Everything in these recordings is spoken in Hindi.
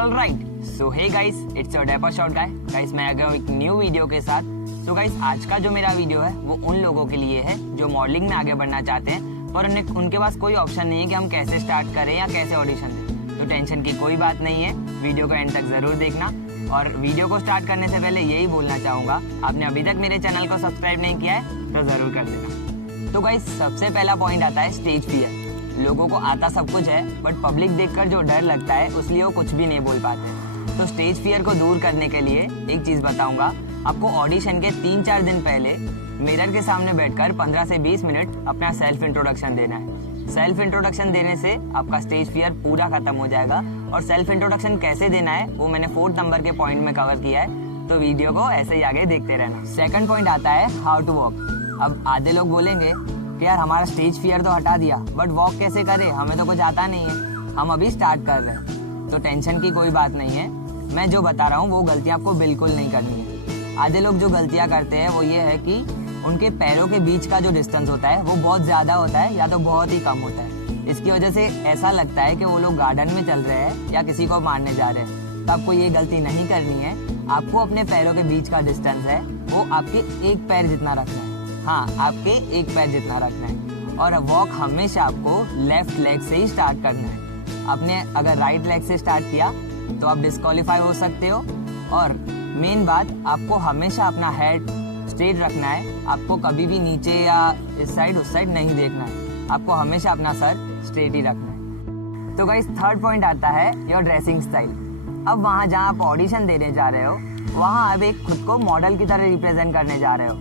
Alright, so hey guys, it's your Dapper Shot guys, मैं आ गया हूँ एक न्यू वीडियो के साथ। सो गाइस, आज का जो मेरा वीडियो है वो उन लोगों के लिए है जो मॉडलिंग में आगे बढ़ना चाहते हैं पर उनके पास कोई ऑप्शन नहीं है कि हम कैसे स्टार्ट करें या कैसे ऑडिशन दें। तो टेंशन की कोई बात नहीं है, वीडियो को एंड तक जरूर देखना। और वीडियो को स्टार्ट करने से पहले यही बोलना चाहूँगा, आपने अभी तक मेरे चैनल को सब्सक्राइब नहीं किया है तो ज़रूर कर देना। तो गाइस, सबसे पहला पॉइंट आता है स्टेज फियर। लोगों को आता सब कुछ है बट पब्लिक देखकर जो डर लगता है उसलिए वो कुछ भी नहीं बोल पाते। तो स्टेज फियर को दूर करने के लिए एक चीज़ बताऊंगा, आपको ऑडिशन के 3-4 दिन पहले मिरर के सामने बैठकर 15 से 20 मिनट अपना सेल्फ इंट्रोडक्शन देना है। सेल्फ इंट्रोडक्शन देने से आपका स्टेज फियर पूरा खत्म हो जाएगा। और सेल्फ इंट्रोडक्शन कैसे देना है वो मैंने 4 नंबर के पॉइंट में कवर किया है, तो वीडियो को ऐसे ही आगे देखते रहना। सेकंड पॉइंट आता है हाउ टू वॉक। अब आधे लोग बोलेंगे कि यार हमारा स्टेज फियर तो हटा दिया बट वॉक कैसे करें, हमें तो कुछ आता नहीं है, हम अभी स्टार्ट कर रहे हैं। तो टेंशन की कोई बात नहीं है, मैं जो बता रहा हूँ वो गलतियाँ आपको बिल्कुल नहीं करनी है। आधे लोग जो गलतियाँ करते हैं वो ये है कि उनके पैरों के बीच का जो डिस्टेंस होता है वो बहुत ज़्यादा होता है या तो बहुत ही कम होता है। इसकी वजह से ऐसा लगता है कि वो लोग गार्डन में चल रहे हैं या किसी को मारने जा रहे हैं। तो आपको ये गलती नहीं करनी है। आपको अपने पैरों के बीच का डिस्टेंस है वो आपके एक पैर जितना रखना है। हाँ, आपके एक पैर जितना रखना है। और वॉक हमेशा आपको लेफ्ट लेग से ही स्टार्ट करना है। आपने अगर राइट लेग से स्टार्ट किया तो आप डिस्क्वालीफाई हो सकते हो। और मेन बात, आपको हमेशा अपना हेड स्ट्रेट रखना है। आपको कभी भी नीचे या इस साइड उस साइड नहीं देखना है। आपको हमेशा अपना सर स्ट्रेट ही रखना है। तो गाइस, थर्ड पॉइंट आता है योर ड्रेसिंग स्टाइल। अब वहाँ जहाँ आप ऑडिशन देने जा रहे हो वहाँ आप एक खुद को मॉडल की तरह रिप्रेजेंट करने जा रहे हो,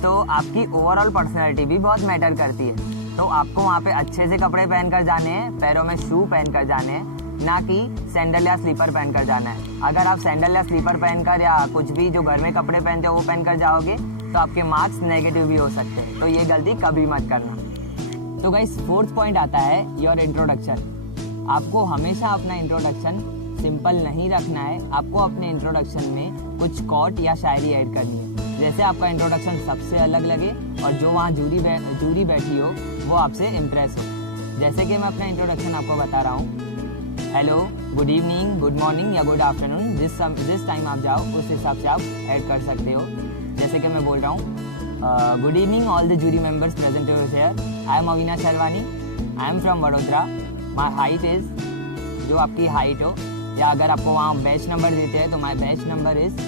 तो आपकी ओवरऑल पर्सनैलिटी भी बहुत मैटर करती है। तो आपको वहाँ पे अच्छे से कपड़े पहनकर जाने हैं, पैरों में शू पहनकर जाने हैं, ना कि सैंडल या स्लीपर पहनकर जाना है। अगर आप सैंडल या स्लीपर पहनकर या कुछ भी जो घर में कपड़े पहनते हो वो पहनकर जाओगे तो आपके मार्क्स नेगेटिव भी हो सकते हैं। तो ये गलती कभी मत करना। तो गाइस, फोर्थ पॉइंट आता है योर इंट्रोडक्शन। आपको हमेशा अपना इंट्रोडक्शन सिंपल नहीं रखना है। आपको अपने इंट्रोडक्शन में कुछ कोट या शायरी ऐड करनी है, जैसे आपका इंट्रोडक्शन सबसे अलग लगे और जो वहाँ जूरी बैठी हो वो आपसे इम्प्रेस हो। जैसे कि मैं अपना इंट्रोडक्शन आपको बता रहा हूँ, hello, good evening, good morning या गुड आफ्टरनून, जिस टाइम आप जाओ उस हिसाब से आप ऐड कर सकते हो। जैसे कि मैं बोल रहा हूँ, good evening all the jury members present here, I am Avinash Sharvani, I am from Vadodara, my height is, जो आपकी हाइट हो, या अगर आपको वहाँ बैच नंबर देते हैं तो माई बैच नंबर इज़,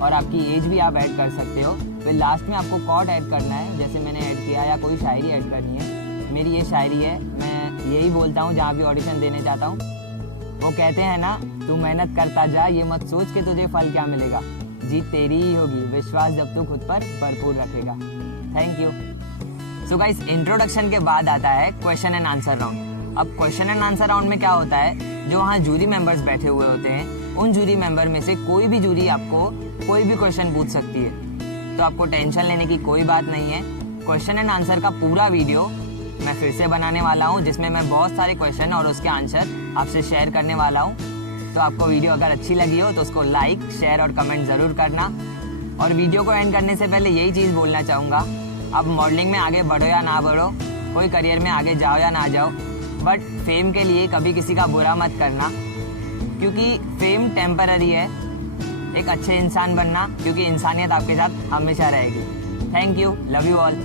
और आपकी एज भी आप ऐड कर सकते हो। फिर लास्ट में आपको कोट ऐड करना है, जैसे मैंने ऐड किया, या कोई शायरी ऐड करनी है। मेरी ये शायरी है, मैं यही बोलता हूँ जहाँ भी ऑडिशन देने जाता हूँ। वो कहते हैं ना, तू मेहनत करता जा, ये मत सोच के तुझे फल क्या मिलेगा, जीत तेरी ही होगी, विश्वास जब तू खुद पर भरपूर रखेगा। Thank you. So guys, introduction के बाद आता है क्वेश्चन एंड आंसर राउंड। अब क्वेश्चन एंड आंसर राउंड में क्या होता है, जो वहाँ जूरी मेंबर्स बैठे हुए होते हैं उन जूरी मेंबर में से कोई भी जूरी आपको कोई भी क्वेश्चन पूछ सकती है। तो आपको टेंशन लेने की कोई बात नहीं है। क्वेश्चन एंड आंसर का पूरा वीडियो मैं फिर से बनाने वाला हूँ, जिसमें मैं बहुत सारे क्वेश्चन और उसके आंसर आपसे शेयर करने वाला हूँ। तो आपको वीडियो अगर अच्छी लगी हो तो उसको लाइक, शेयर और कमेंट ज़रूर करना। और वीडियो को एंड करने से पहले यही चीज़ बोलना चाहूँगा, अब मॉडलिंग में आगे बढ़ो या ना बढ़ो, कोई करियर में आगे जाओ या ना जाओ, बट फेम के लिए कभी किसी का बुरा मत करना, क्योंकि फेम टेम्पररी है। एक अच्छे इंसान बनना, क्योंकि इंसानियत आपके साथ हमेशा रहेगी। Thank you, love you all.